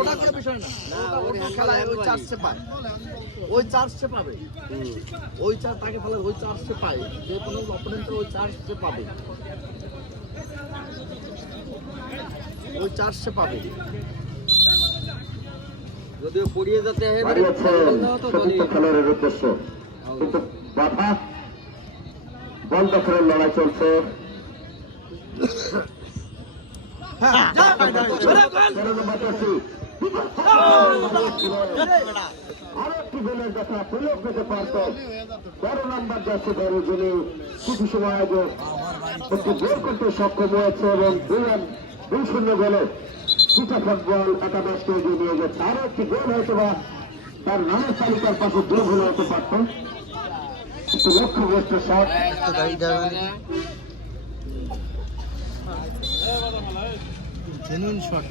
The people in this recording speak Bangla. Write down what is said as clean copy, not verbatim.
ওটা কোনো বিষয় না, ওটা খেলায় ওই চার্জে পায়, ওই চার্জে পাবে, ওই চার্জ তাকে ফেলে ওই চার্জে পায়, যে কোনো অপোনেন্টের ওই চার্জে পাবে, ওই চার্জে পাবে। যদিও পড়িয়ে যেতে খেলোয়াড়ের উদ্দেশ্য, কিন্তু বাধা বল দখলের লড়াই চলছে। আরো একটি গোলের দেখা সুযোগ পেতে পারত 12 নম্বর যাচ্ছে ধরে, যিনি কিছু সময় আগে একটি গোল করতে সক্ষম হয়েছে এবং 2-0 গোলে পিঠা ফুটবল একাদশকে এগিয়ে নিয়ে গেছে। আরো একটি গোল হয়তো বা তার নামের তালিকার পাশে যোগ হলে হতে পারত। একটি লক্ষ্যগ্রস্ত শট, জেনুইন শট